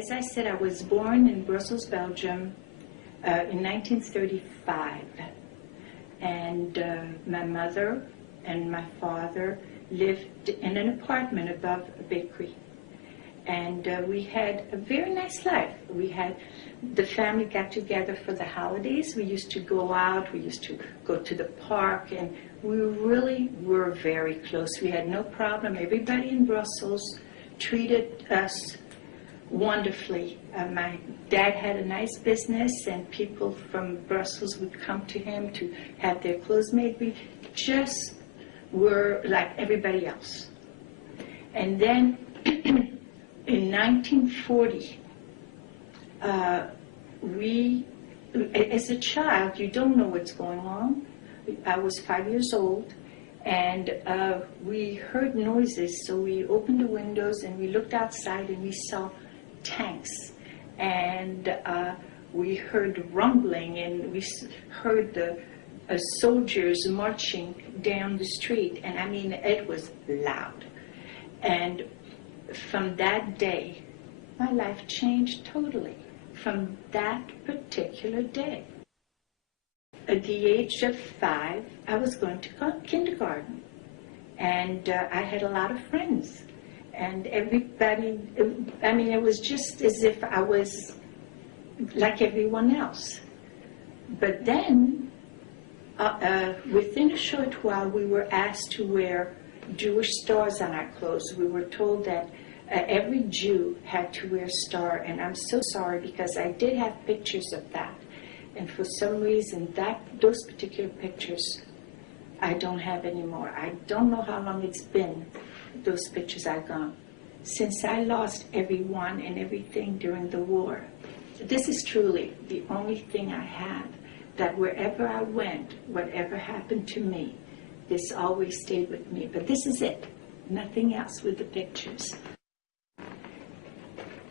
as I said, I was born in Brussels, Belgium in 1935. And my mother and my father lived in an apartment above a bakery. And we had a very nice life. The family got together for the holidays. We used to go out. We used to go to the park. And we really were very close. We had no problem. Everybody in Brussels treated us wonderfully. My dad had a nice business, and people from Brussels would come to him to have their clothes made. We just were like everybody else. And then in 1940, as a child, you don't know what's going on. I was 5 years old, and we heard noises, so we opened the windows and we looked outside and we saw tanks, and we heard rumbling, and we heard the soldiers marching down the street, and I mean, it was loud. And from that day, my life changed totally, from that particular day. At the age of 5, I was going to kindergarten, and I had a lot of friends, and everybody, I mean, it was just as if I was like everyone else. But then, within a short while, we were asked to wear Jewish stars on our clothes. We were told that every Jew had to wear a star, and I'm so sorry because I did have pictures of that. And for some reason, those particular pictures, I don't have anymore. I don't know how long it's been, those pictures are gone, since I lost everyone and everything during the war. This is truly the only thing I have, that wherever I went, whatever happened to me, this always stayed with me. But this is it, nothing else with the pictures.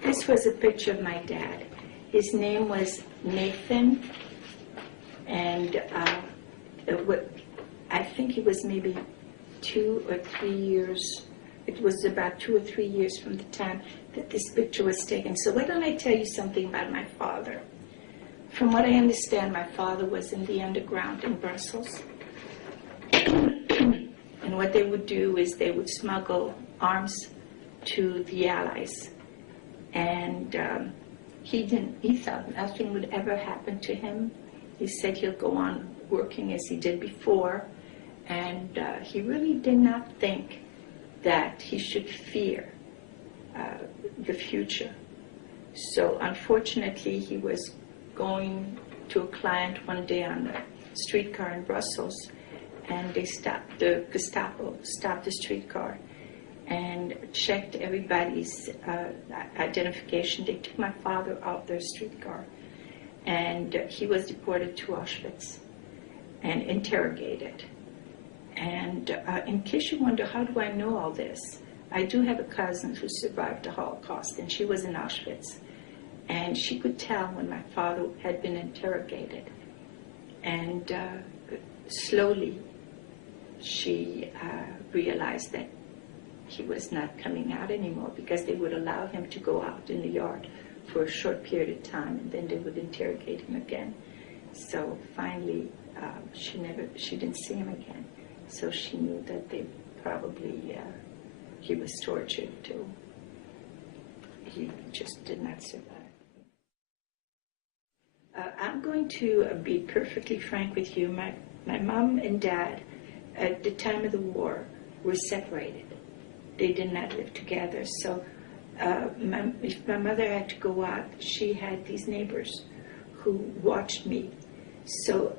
This was a picture of my dad. His name was Nathan, and I think he was maybe 2 or 3 years. It was about 2 or 3 years from the time that this picture was taken. So why don't I tell you something about my father? From what I understand, my father was in the underground in Brussels. And what they would do is they would smuggle arms to the Allies. And he thought nothing would ever happen to him. He said he'll go on working as he did before. And he really did not think that he should fear the future. So unfortunately, he was going to a client one day on a streetcar in Brussels, and the Gestapo stopped the streetcar and checked everybody's identification. They took my father out their streetcar, and he was deported to Auschwitz and interrogated. And in case you wonder, how do I know all this? I do have a cousin who survived the Holocaust, and she was in Auschwitz. And she could tell when my father had been interrogated. And slowly, she realized that he was not coming out anymore, because they would allow him to go out in the yard for a short period of time, and then they would interrogate him again. So finally, she didn't see him again. So she knew that they probably, he was tortured too. He just did not survive. I'm going to be perfectly frank with you. My mom and dad, at the time of the war, were separated. They did not live together. So if my mother had to go out, she had these neighbors who watched me. So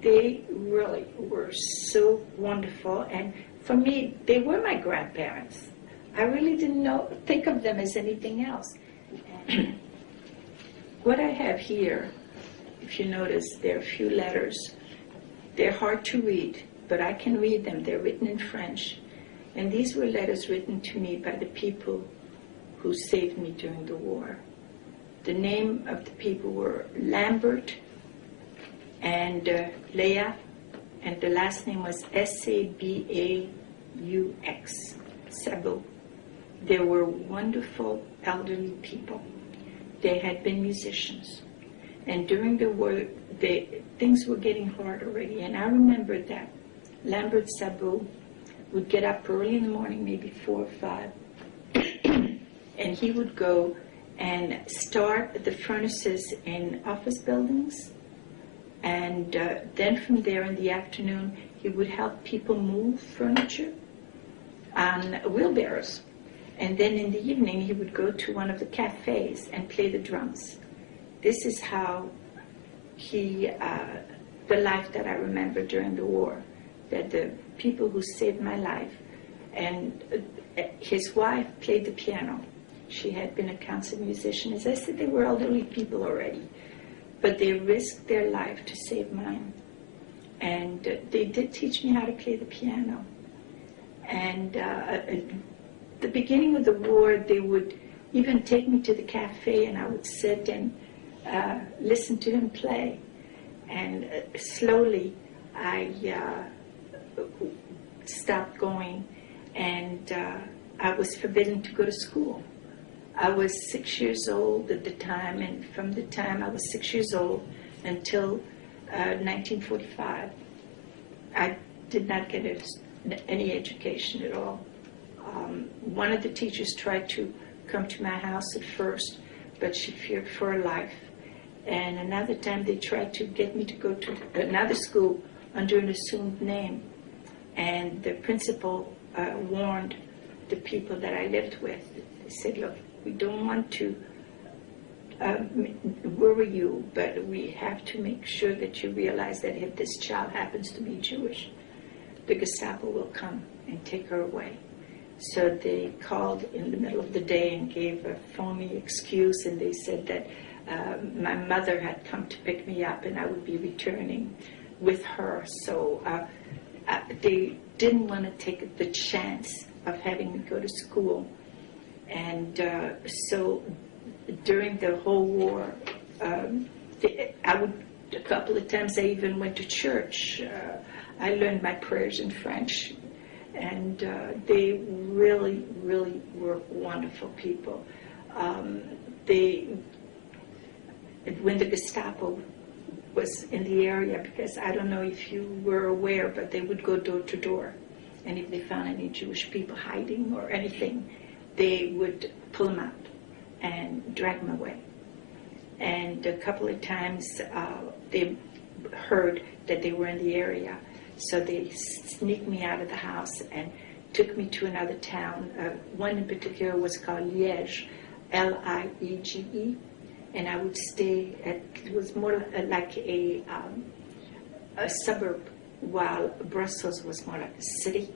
they really were so wonderful. And for me, they were my grandparents. I really didn't think of them as anything else. And what I have here, if you notice, there are a few letters. They're hard to read, but I can read them. They're written in French. And these were letters written to me by the people who saved me during the war. The name of the people were Lambert and Leah, and the last name was Sabaux, Sabaux. They were wonderful elderly people. they had been musicians. And during the war, things were getting hard already. And I remember that Lambert Sabu would get up early in the morning, maybe 4 or 5, and he would go and start the furnaces in office buildings. And then from there in the afternoon, he would help people move furniture on wheelbarrows. And then in the evening, he would go to one of the cafes and play the drums. This is how he, the life that I remember during the war, that the people who saved my life, and his wife played the piano. She had been a concert musician. As I said, they were elderly people already, but they risked their life to save mine. And they did teach me how to play the piano. And at the beginning of the war, they would even take me to the cafe, and I would sit and listen to him play. And slowly, I stopped going, and I was forbidden to go to school. I was 6 years old at the time, and from the time I was 6 years old until 1945, I did not get any education at all. One of the teachers tried to come to my house at first, but she feared for her life. And another time they tried to get me to go to another school under an assumed name. And the principal warned the people that I lived with. They said, look, we don't want to worry you, but we have to make sure that you realize that if this child happens to be Jewish, the Gestapo will come and take her away. So they called in the middle of the day and gave a phony excuse, and they said that my mother had come to pick me up and I would be returning with her. So they didn't want to take the chance of having me go to school. And so during the whole war, a couple of times I even went to church. I learned my prayers in French. And they really, really were wonderful people. When the Gestapo was in the area, because I don't know if you were aware, but they would go door to door. And if they found any Jewish people hiding or anything, they would pull them out and drag them away. And a couple of times they heard that they were in the area. So they sneaked me out of the house and took me to another town. One in particular was called Liège, Liege, and I would stay at, it was more like a suburb, while Brussels was more like a city.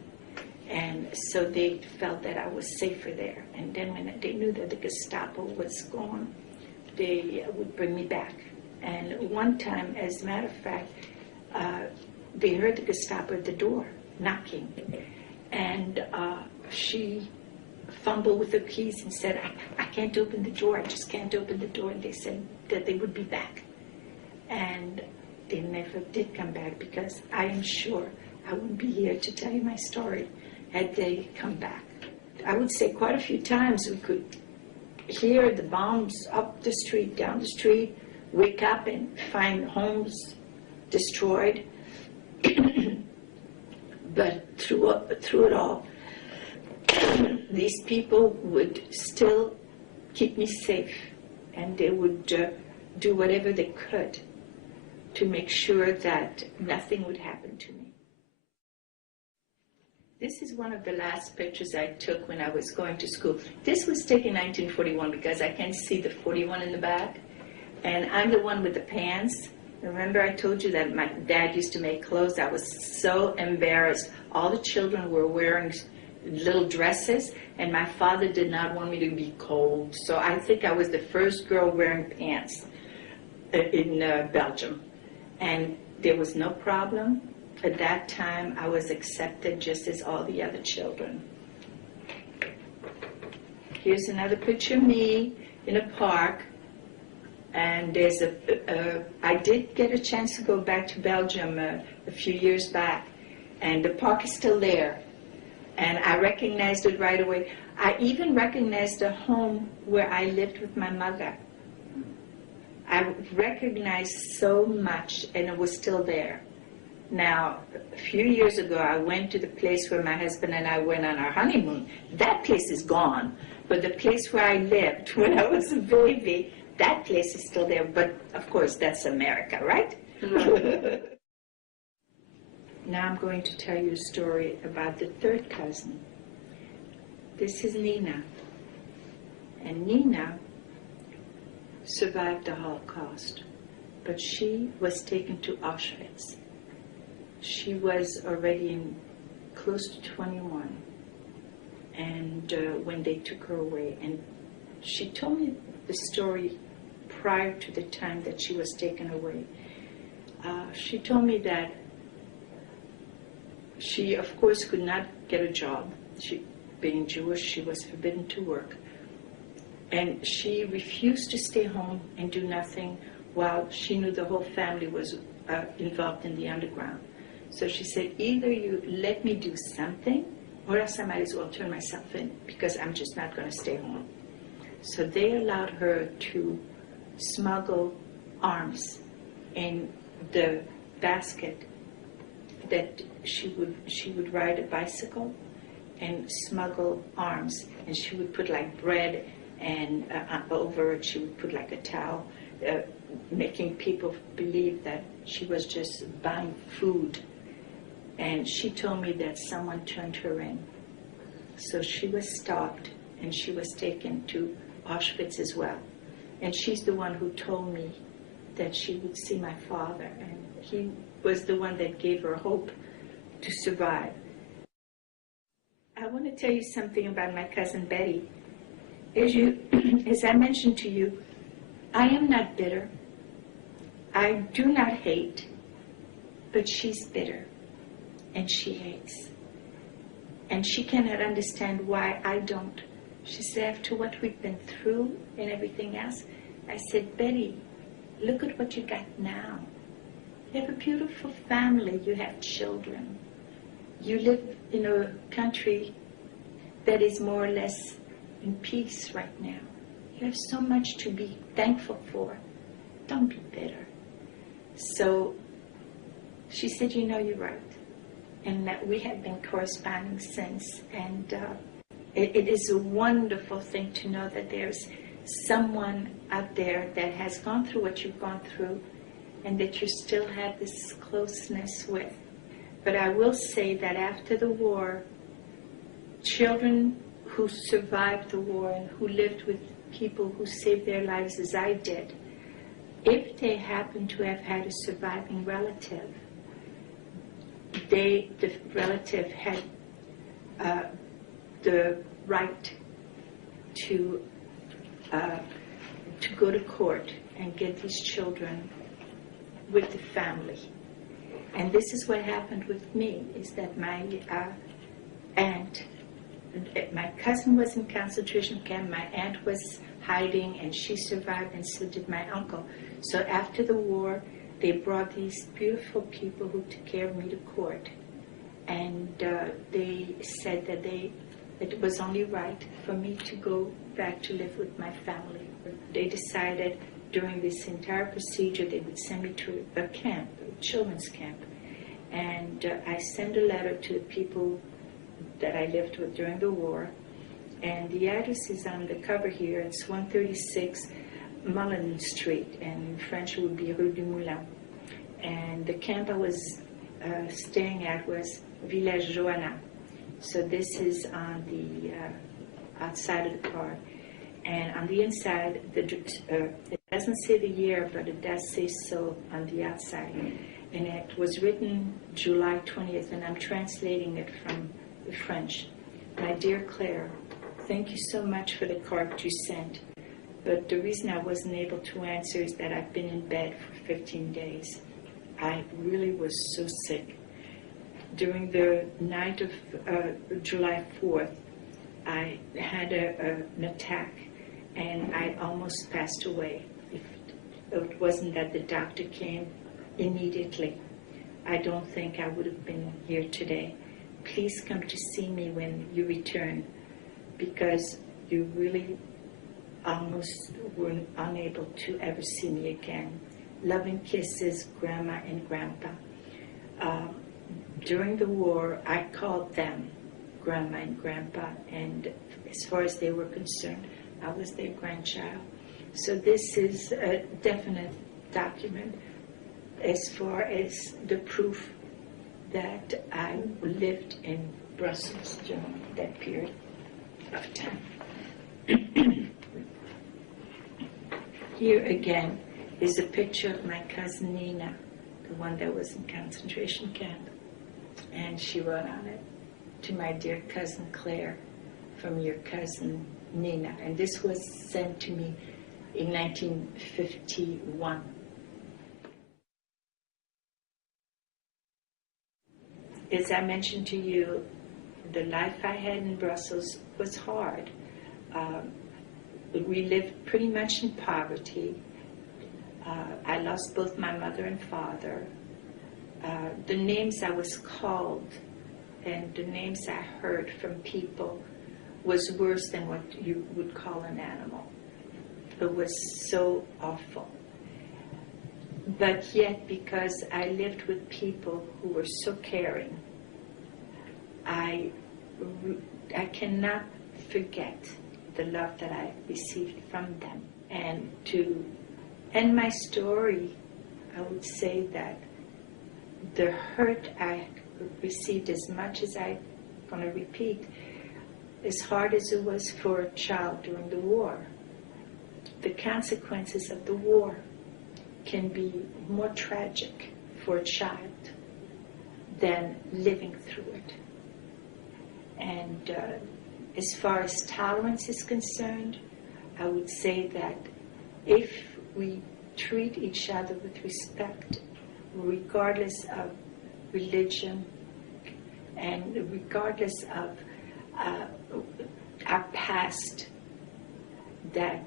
And so they felt that I was safer there. And then when they knew that the Gestapo was gone, they would bring me back. And one time, as a matter of fact, they heard the Gestapo at the door, knocking. And she fumbled with her keys and said, I can't open the door, I just can't open the door. And they said that they would be back. And they never did come back, because I am sure I wouldn't be here to tell you my story had they come back. I would say quite a few times we could hear the bombs up the street, down the street, wake up and find homes destroyed. But through it all, these people would still keep me safe, and they would do whatever they could to make sure that nothing would happen to me. This is one of the last pictures I took when I was going to school. This was taken in 1941, because I can see the 41 in the back, and I'm the one with the pants. Remember I told you that my dad used to make clothes? I was so embarrassed. All the children were wearing little dresses, and my father did not want me to be cold. So I think I was the first girl wearing pants in Belgium. And there was no problem. At that time, I was accepted just as all the other children. Here's another picture of me in a park. And there's I did get a chance to go back to Belgium a few years back, and the park is still there. And I recognized it right away. I even recognized the home where I lived with my mother I recognized so much, and it was still there. Now, a few years ago, I went to the place where my husband and I went on our honeymoon. That place is gone, but the place where I lived when I was a baby, that place is still there. But of course, that's America, right? Now I'm going to tell you a story about the third cousin. This is Nina. And Nina survived the Holocaust, but she was taken to Auschwitz. She was already close to 21, and when they took her away, and she told me the story prior to the time that she was taken away. She told me that she, of course, could not get a job. She, being Jewish, she was forbidden to work. And she refused to stay home and do nothing while she knew the whole family was involved in the underground. So she said, either you let me do something, or else I might as well turn myself in, because I'm just not going to stay home. So they allowed her to smuggle arms in the basket that she would ride a bicycle and smuggle arms, and she would put like bread and over it she would put like a towel, making people believe that she was just buying food. And she told me that someone turned her in. So she was stopped and she was taken to Auschwitz as well. And she's the one who told me that she would see my father, and he was the one that gave her hope to survive. I want to tell you something about my cousin Betty. As I mentioned to you, I am not bitter. I do not hate, but she's bitter, and she hates. And she cannot understand why I don't. She said, after what we've been through and everything else, I said, Betty, look at what you got now. You have a beautiful family, you have children. You live in a country that is more or less in peace right now. You have so much to be thankful for. Don't be bitter. So she said, you know, you're right. And that we have been corresponding since. And it is a wonderful thing to know that there's someone out there that has gone through what you've gone through and that you still have this closeness with. But I will say that after the war, children who survived the war and who lived with people who saved their lives as I did, if they happen to have had a surviving relative, the relative had the right to go to court and get these children with the family. And this is what happened with me, is that my aunt, my cousin was in concentration camp, my aunt was hiding, and she survived, and so did my uncle. So after the war, they brought these beautiful people who took care of me to court. And they said that it was only right for me to go back to live with my family. They decided during this entire procedure they would send me to a camp, a children's camp. And I sent a letter to the people that I lived with during the war. And the address is on the cover here. It's 136 Mullen Street, and in French it would be Rue du Moulin. And the camp I was staying at was Village Johanna. So this is on the outside of the card. And on the inside, it doesn't say the year, but it does say so on the outside. And it was written July 20th, and I'm translating it from the French. My dear Claire, thank you so much for the card you sent. But the reason I wasn't able to answer is that I've been in bed for 15 days. I really was so sick. During the night of July 4th, I had an attack, and I almost passed away. If it wasn't that the doctor came immediately, I don't think I would have been here today. Please come to see me when you return, because you really almost were unable to ever see me again. Loving kisses, Grandma and Grandpa. During the war, I called them Grandma and Grandpa, and as far as they were concerned, I was their grandchild. So this is a definite document as far as the proof that I lived in Brussels during that period of time. Here again is a picture of my cousin Nina, the one that was in concentration camp. And she wrote on it, "To my dear cousin Claire, from your cousin Nina." And this was sent to me in 1951. As I mentioned to you, the life I had in Brussels was hard. We lived pretty much in poverty. I lost both my mother and father. The names I was called and the names I heard from people was worse than what you would call an animal. It was so awful. But yet, because I lived with people who were so caring, I cannot forget the love that I received from them. And to end my story, I would say that the hurt I received, as much as I'm going to repeat, as hard as it was for a child during the war, the consequences of the war can be more tragic for a child than living through it. And as far as tolerance is concerned, I would say that if we treat each other with respect, regardless of religion and regardless of our past, that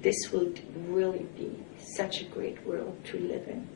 this will really be such a great world to live in.